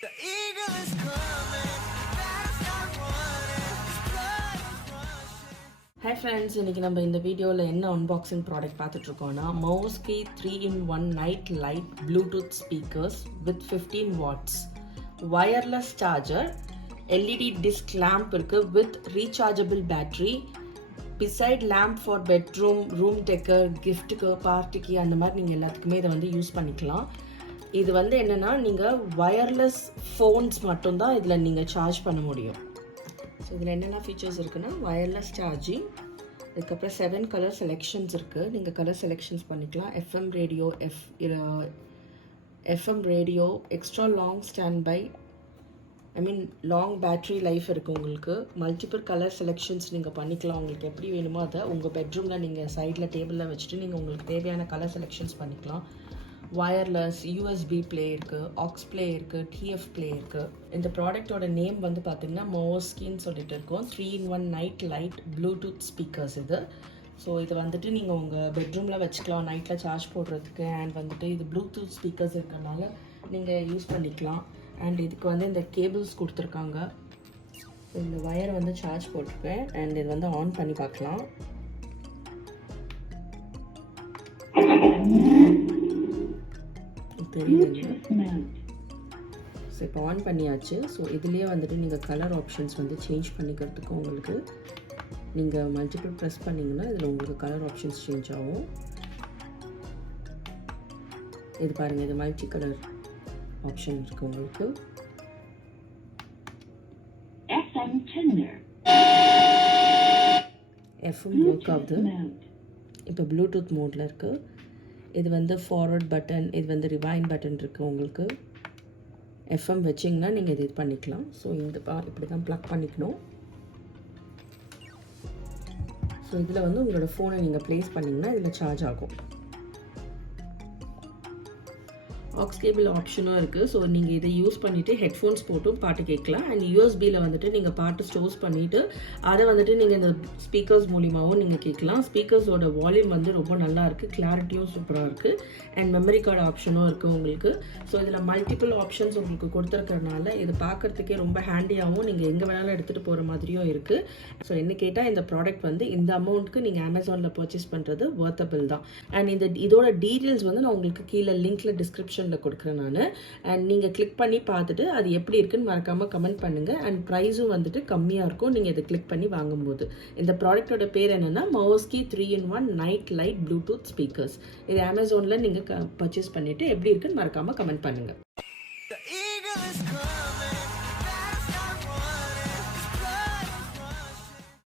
The eagle is coming, gotta stop running, this blood is rushing. Hi friends, இன்னைக்கு நம்ம இந்த வீடியோவில் என்ன அன்பாக்சிங் ப்ராடக்ட் பார்த்துட்டு இருக்கோம்னா MUAOSKY 3-in-1 night light Bluetooth speakers with 15 watts, wireless charger, LED disc lamp இருக்கு with rechargeable battery, Bedside lamp for bedroom, room decor, giftக்கு பார்ட்டிக்கு அந்த மாதிரி நீங்கள் எல்லாத்துக்குமே இதை வந்து யூஸ் பண்ணிக்கலாம். இது வந்து என்னென்னா நீங்கள் வயர்லெஸ் ஃபோன்ஸ் மட்டும்தான் இதில் நீங்கள் சார்ஜ் பண்ண முடியும். ஸோ இதில் என்னென்ன ஃபீச்சர்ஸ் இருக்குன்னா வயர்லெஸ் சார்ஜிங், இதுக்கப்புறம் 7 கலர் செலெக்ஷன்ஸ் இருக்குது. நீங்கள் கலர் செலெக்ஷன்ஸ் பண்ணிக்கலாம். FM radio, extra long standby, long battery life இருக்குது உங்களுக்கு. மல்டிபிள் கலர் செலெக்ஷன்ஸ் நீங்கள் பண்ணிக்கலாம். உங்களுக்கு எப்படி வேணுமோ அதை உங்கள் பெட்ரூமில் நீங்கள் சைடில் டேபிளில் வச்சுட்டு நீங்கள் உங்களுக்கு தேவையான கலர் செலெக்ஷன்ஸ் பண்ணிக்கலாம். வயர்லெஸ் யூஎஸ்பி ப்ளே இருக்குது, ஆக்ஸ் ப்ளே இருக்குது, டிஎஃப் ப்ளே இருக்குது. இந்த ப்ராடக்டோட நேம் வந்து பார்த்திங்கன்னா MUAOSKYன்னு சொல்லிட்டு இருக்கோம். 3-in-1 night light Bluetooth speakers இது. ஸோ இது வந்துட்டு நீங்கள் உங்கள் பெட்ரூமில் வச்சுக்கலாம் நைட்டில் சார்ஜ் போடுறதுக்கு. அண்ட் வந்துட்டு இது ப்ளூடூத் ஸ்பீக்கர்ஸ் இருக்கிறனால நீங்கள் யூஸ் பண்ணிக்கலாம். அண்ட் இதுக்கு வந்து இந்த கேபிள்ஸ் கொடுத்துருக்காங்க. இந்த வயரை வந்து சார்ஜ் போட்டிருக்கேன். அண்ட் இது வந்து ஆன் பண்ணி பார்க்கலாம். தெரியுதுங்க. ஸோ இப்போ ஆன் பண்ணியாச்சு. ஸோ இதுலேயே வந்துட்டு நீங்கள் கலர் ஆப்ஷன்ஸ் வந்து சேஞ்ச் பண்ணிக்கிறதுக்கு உங்களுக்கு நீங்கள் மல்டிபிள் ப்ரெஸ் பண்ணிங்கன்னா இதில் உங்களுக்கு கலர் ஆப்ஷன்ஸ் சேஞ்ச் ஆகும். இது பாருங்கள், இது மல்டி கலர் ஆப்ஷன் இருக்குது உங்களுக்கு. எஃப்எம் ஒர்க் ஆகுது. இப்போ ப்ளூடூத் மோடில் இருக்குது. இது வந்து ஃபார்வர்ட் பட்டன், இது வந்து ரிவைண்ட் பட்டன் இருக்குது உங்களுக்கு. எஃப்எம் வச்சிங்கன்னா நீங்கள் இது பண்ணிக்கலாம். ஸோ இந்த இப்படி தான் ப்ளக் பண்ணிக்கணும். ஸோ இதில் வந்து உங்களோட ஃபோனை நீங்கள் ப்ளேஸ் பண்ணிங்கன்னா இதில் சார்ஜ் ஆகும். ஆக்ஸ் கேபிள் ஆப்ஷனும் இருக்குது. ஸோ நீங்கள் இதை யூஸ் பண்ணிவிட்டு ஹெட்ஃபோன்ஸ் போட்டும் பாட்டு கேட்கலாம். அண்ட் யூஎஸ்பியில் வந்துட்டு நீங்கள் பாட்டு ஸ்டோர்ஸ் பண்ணிவிட்டு அதை வந்துட்டு நீங்கள் இந்த ஸ்பீக்கர்ஸ் மூலிமாவும் நீங்கள் கேட்கலாம். ஸ்பீக்கர்ஸோட வால்யூம் வந்து ரொம்ப நல்லா இருக்குது, கிளாரிட்டியும் சூப்பராக இருக்குது. அண்ட் மெமரி கார்டு ஆப்ஷனும் இருக்குது உங்களுக்கு. ஸோ இதில் மல்டிபிள் ஆப்ஷன்ஸ் உங்களுக்கு கொடுத்துருக்கறனால இது பார்க்குறதுக்கே ரொம்ப ஹேண்டியாகவும் நீங்கள் எங்கே வேணாலும் எடுத்துகிட்டு போகிற மாதிரியும் இருக்குது. ஸோ என்ன கேட்டால் இந்த ப்ராடக்ட் வந்து இந்த அமௌண்ட்டுக்கு நீங்கள் அமேசானில் பர்ச்சேஸ் பண்ணுறது வர்த்தபிள் தான். அண்ட் இதோட டீட்டெயில்ஸ் வந்து நான் உங்களுக்கு கீழே லிங்க்கில் டிஸ்கிரிப்ஷன் கொடுக்குறேன் நான். அண்ட் நீங்கள் கிளிக் பண்ணி பார்த்துட்டு அது எப்படி இருக்குன்னு மறக்காமல் கமெண்ட் பண்ணுங்கள். அண்ட் ப்ரைஸும் வந்துட்டு கம்மியாக இருக்கும் நீங்கள் இதை கிளிக் பண்ணி வாங்கும்போது. இந்த ப்ராடக்டோட பேர் என்னென்னா MUAOSKY 3-in-1 night light Bluetooth speakers. இது அமேசானில் நீங்கள் பர்ச்சேஸ் பண்ணிவிட்டு எப்படி இருக்குன்னு மறக்காமல் கமெண்ட் பண்ணுங்கள்.